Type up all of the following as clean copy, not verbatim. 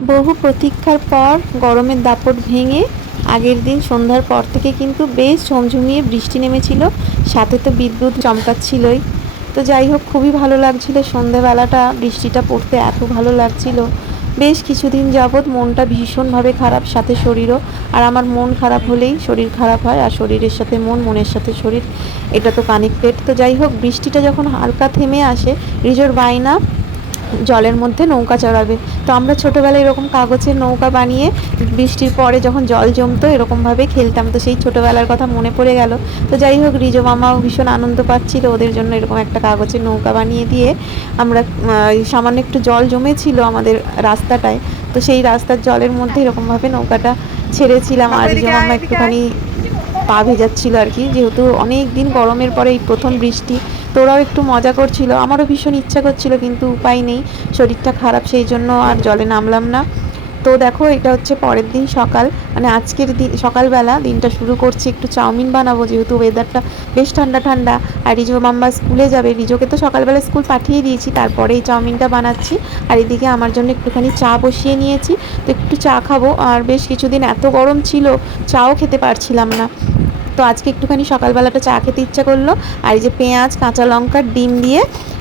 বহু প্রতীক্ষার পর গরমের দাপট ভেঙে আগের দিন সন্ধ্যার পর থেকে কিন্তু বেশ ঝমঝমিয়ে বৃষ্টি নেমেছিল, সাথে তো বিদ্যুৎ চমকাচ্ছিলই। তো যাই হোক, খুবই ভালো লাগছিল সন্ধেবেলাটা বৃষ্টিটা পড়তে, এত ভালো লাগছিল। বেশ কিছুদিন যাবৎ মনটা ভীষণভাবে খারাপ, সাথে শরীরও। আর আমার মন খারাপ হলেই শরীর খারাপ হয়, আর শরীরের সাথে মন, মনের সাথে শরীর, এটা তো কানেক্টেড। তো যাই হোক, বৃষ্টিটা যখন হালকা থেমে আসে, রিজোর বায়না জলের মধ্যে নৌকা চড়াবে। তো আমরা ছোটোবেলায় এরকম কাগজের নৌকা বানিয়ে বৃষ্টির পরে যখন জল জমতো এরকমভাবে খেলতাম। তো সেই ছোটোবেলার কথা মনে পড়ে গেল। তো যাই হোক, রিজো মামাও ভীষণ আনন্দ পাচ্ছিল, ওদের জন্য এরকম একটা কাগজের নৌকা বানিয়ে দিয়ে আমরা সামান্য একটু জল জমেছিল আমাদের রাস্তাটায়, তো সেই রাস্তার জলের মধ্যে এরকমভাবে নৌকাটা ছেড়েছিলাম। আর রিজো মামা একটুখানি পা ভেজাচ্ছিল আর কি, যেহেতু অনেক দিন গরমের পরে এই প্রথম বৃষ্টি। তো ওরাও একটু মজা করছিল, আমারও ভীষণ ইচ্ছা করছিল, কিন্তু উপায় নেই, শরীরটা খারাপ, সেই জন্য আর জলে নামলাম না। তো দেখো, এটা হচ্ছে পরের দিন সকাল, মানে আজকের দিন সকালবেলা দিনটা শুরু করছি। একটু চাউমিন বানাবো, যেহেতু ওয়েদারটা বেশ ঠান্ডা ঠান্ডা। আর রিজো মাম্মা স্কুলে যাবে, রিজোকে তো সকালবেলা স্কুল পাঠিয়ে দিয়েছি, তারপরে এই চাউমিনটা বানাচ্ছি। আর এদিকে আমার জন্য একটুখানি চা বসিয়ে নিয়েছি, তো একটু চা খাবো। আর বেশ কিছুদিন এত গরম ছিল, চাও খেতে পারছিলাম না। তো আজকে একটুখানি সকালবেলাটা চা খেতে ইচ্ছা করলো। আর এই যে পেঁয়াজ, কাঁচা লঙ্কা, ডিম দিয়ে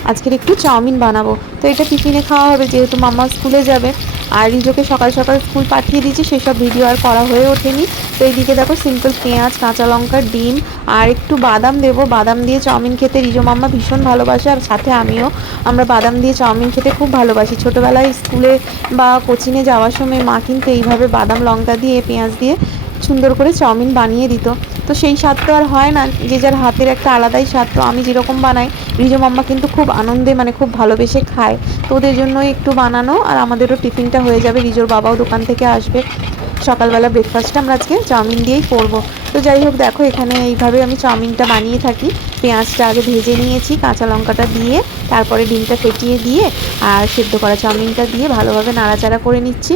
আজকের একটু চাউমিন বানাবো। তো এটা টিফিনে খাওয়া হবে, যেহেতু মাম্মা স্কুলে যাবে। আর রিজোকে সকাল সকাল স্কুল পাঠিয়ে দিয়েছি, সেসব ভিডিও আর করা হয়ে ওঠেনি। তো এইদিকে দেখো, সিম্পল পেঁয়াজ, কাঁচা লঙ্কা, ডিম আর একটু বাদাম দেবো। বাদাম দিয়ে চাউমিন খেতে রিজো মাম্মা ভীষণ ভালোবাসে, আর সাথে আমিও। আমরা বাদাম দিয়ে চাউমিন খেতে খুব ভালোবাসি। ছোটোবেলায় স্কুলে বা কোচিংয়ে যাওয়ার সময় মা কিন্তু এইভাবে বাদাম, লঙ্কা দিয়ে, পেঁয়াজ দিয়ে সুন্দর করে চাউমিন বানিয়ে দিত। তো সেই স্বাদ তো আর হয় না, যে যার হাতের একটা আলাদাই স্বাদ। তো আমি যেরকম বানাই, রিজো মাম্মা কিন্তু খুব আনন্দে, মানে খুব ভালোবেসে খায়। তো ওদের জন্যই একটু বানানো, আর আমাদেরও টিফিনটা হয়ে যাবে। রিজোর বাবাও দোকান থেকে আসবে। সকালবেলা ব্রেকফাস্টটা আমরা আজকে চাউমিন দিয়েই করবো। তো যাই হোক, দেখো এখানে এইভাবে আমি চাউমিনটা বানিয়ে থাকি। পেঁয়াজটা আগে ভেজে নিয়েছি, কাঁচা লঙ্কাটা দিয়ে, তারপরে ডিমটা ফেটিয়ে দিয়ে আর সেদ্ধ করা চাউমিনটা দিয়ে ভালোভাবে নাড়াচাড়া করে নিচ্ছি।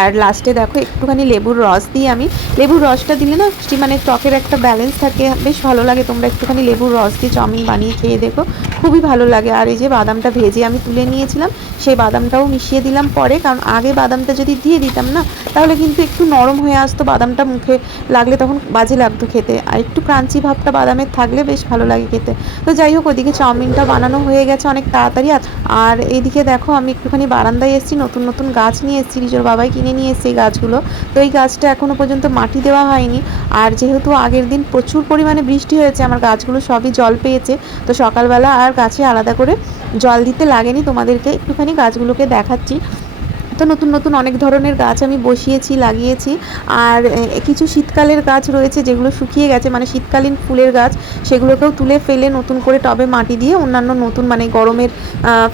আর লাস্টে দেখো, একটুখানি লেবুর রস দিই আমি। লেবুর রসটা দিলে না, মানে টকের একটা ব্যালেন্স থাকে, বেশ ভালো লাগে। তোমরা একটুখানি লেবুর রস দিয়ে চাউমিন বানিয়ে খেয়ে দেখো, খুবই ভালো লাগে। আর এই যে বাদামটা ভেজে আমি তুলে নিয়েছিলাম, সেই বাদামটাও মিশিয়ে দিলাম পরে, কারণ আগে বাদামটা যদি দিয়ে দিতাম না, তাহলে কিন্তু একটু নরম হয়ে আসতো, বাদামটা মুখে লাগলে তখন বাজে লাগতো খেতে। আর একটু ক্রাঞ্চি ভাবটা বাদামের থাকলে বেশ ভালো লাগে খেতে। তো যাই হোক, ওদিকে চাউমিনটা বানানো হয়ে গেছে অনেক তাড়াতাড়ি। আর এইদিকে দেখো, আমি একটুখানি বারান্দায় এসেছি, নতুন নতুন গাছ নিয়ে এসেছি, রিজোর বাবাই কিনে নিয়ে এসেছে এই গাছগুলো। তো এই গাছটা এখনও পর্যন্ত মাটি দেওয়া হয়নি। আর যেহেতু আগের দিন প্রচুর পরিমাণে বৃষ্টি হয়েছে, আমার গাছগুলো সবই জল পেয়েছে। তো সকালবেলা আর গাছে আলাদা করে জল দিতে লাগেনি। তোমাদেরকে একটুখানি গাছগুলোকে দেখাচ্ছি। তো নতুন নতুন অনেক ধরনের গাছ আমি বসিয়েছি, লাগিয়েছি। আর কিছু শীতকালের গাছ রয়েছে যেগুলো শুকিয়ে গেছে, মানে শীতকালীন ফুলের গাছ, সেগুলোকেও তুলে ফেলে নতুন করে টবে মাটি দিয়ে অন্যান্য নতুন, মানে গরমের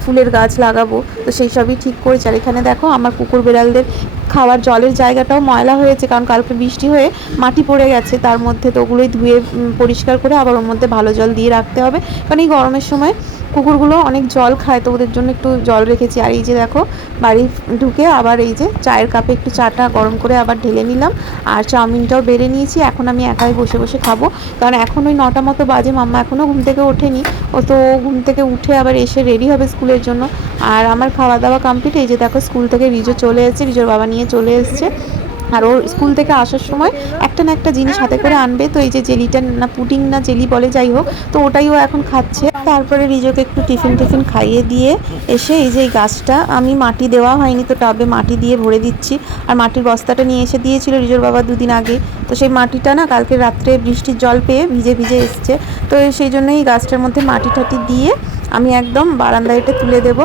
ফুলের গাছ লাগাবো। তো সেই সবই ঠিক করেছি। আর এখানে দেখো, আমার কুকুর বেড়ালদের খাওয়ার জলের জায়গাটাও ময়লা হয়েছে, কারণ কালকে বৃষ্টি হয়ে মাটি পড়ে গেছে তার মধ্যে। তো ওগুলোই ধুয়ে পরিষ্কার করে আবার ওর মধ্যে ভালো জল দিয়ে রাখতে হবে, কারণ এই গরমের সময় কুকুরগুলো অনেক জল খায়, তো ওদের জন্য একটু জল রেখেছি। আর এই যে দেখো, বাড়ি ঢুকে আবার এই যে চায়ের কাপে একটু চাটা গরম করে আবার ঢেলে নিলাম। আর চাউমিনটাও বেড়ে নিয়েছি, এখন আমি একাই বসে বসে খাবো, কারণ এখন ওই 9টা মতো বাজে, মাম্মা এখনও ঘুম থেকে ওঠেনি। ও তো ঘুম থেকে উঠে আবার এসে রেডি হবে স্কুলের জন্য। আর আমার খাওয়া দাওয়া কমপ্লিট। এই যে দেখো, স্কুল থেকে রিজো চলে এসেছে, রিজোর বাবা নিয়ে চলে এসছে। আর ওর স্কুল থেকে আসার সময় একটা না একটা জিনিস হাতে করে আনবে। তো এই যে জেলিটা, না পুডিং না জেলি বলে, যাই হোক, তো ওটাই ও এখন খাচ্ছে। তারপরে রিজোকে একটু টিফিন খাইয়ে দিয়ে এসে এই যে এই গাছটা আমি মাটি দেওয়া হয়নি, তো টবে মাটি দিয়ে ভরে দিচ্ছি। আর মাটির বস্তাটা নিয়ে এসে দিয়েছিল রিজোর বাবা দুদিন আগে। তো সেই মাটিটা না, কালকে রাত্রে বৃষ্টির জল পেয়ে ভিজে ভিজে এসছে। তো সেই জন্যই এই গাছটার মধ্যে মাটি টাটি দিয়ে আমি একদম বারান্দায় এটা তুলে দেবো।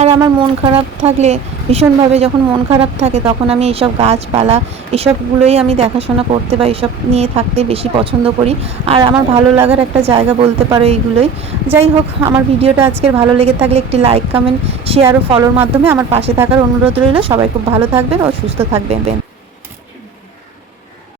আর আমার মন খারাপ থাকলে, ভীষণভাবে যখন মন খারাপ থাকে, তখন আমি এইসব গাছপালা, এসবগুলোই আমি দেখাশোনা করতে বা এইসব নিয়ে থাকতে বেশি পছন্দ করি। আর আমার ভালো লাগার একটা জায়গা বলতে পারো এইগুলোই। যাই হোক, আমার ভিডিওটা আজকের ভালো লেগে থাকলে একটি লাইক, কমেন্ট, শেয়ার ও ফলোর মাধ্যমে আমার পাশে থাকার অনুরোধ রইল। সবাই খুব ভালো থাকবেন ও সুস্থ থাকবেন।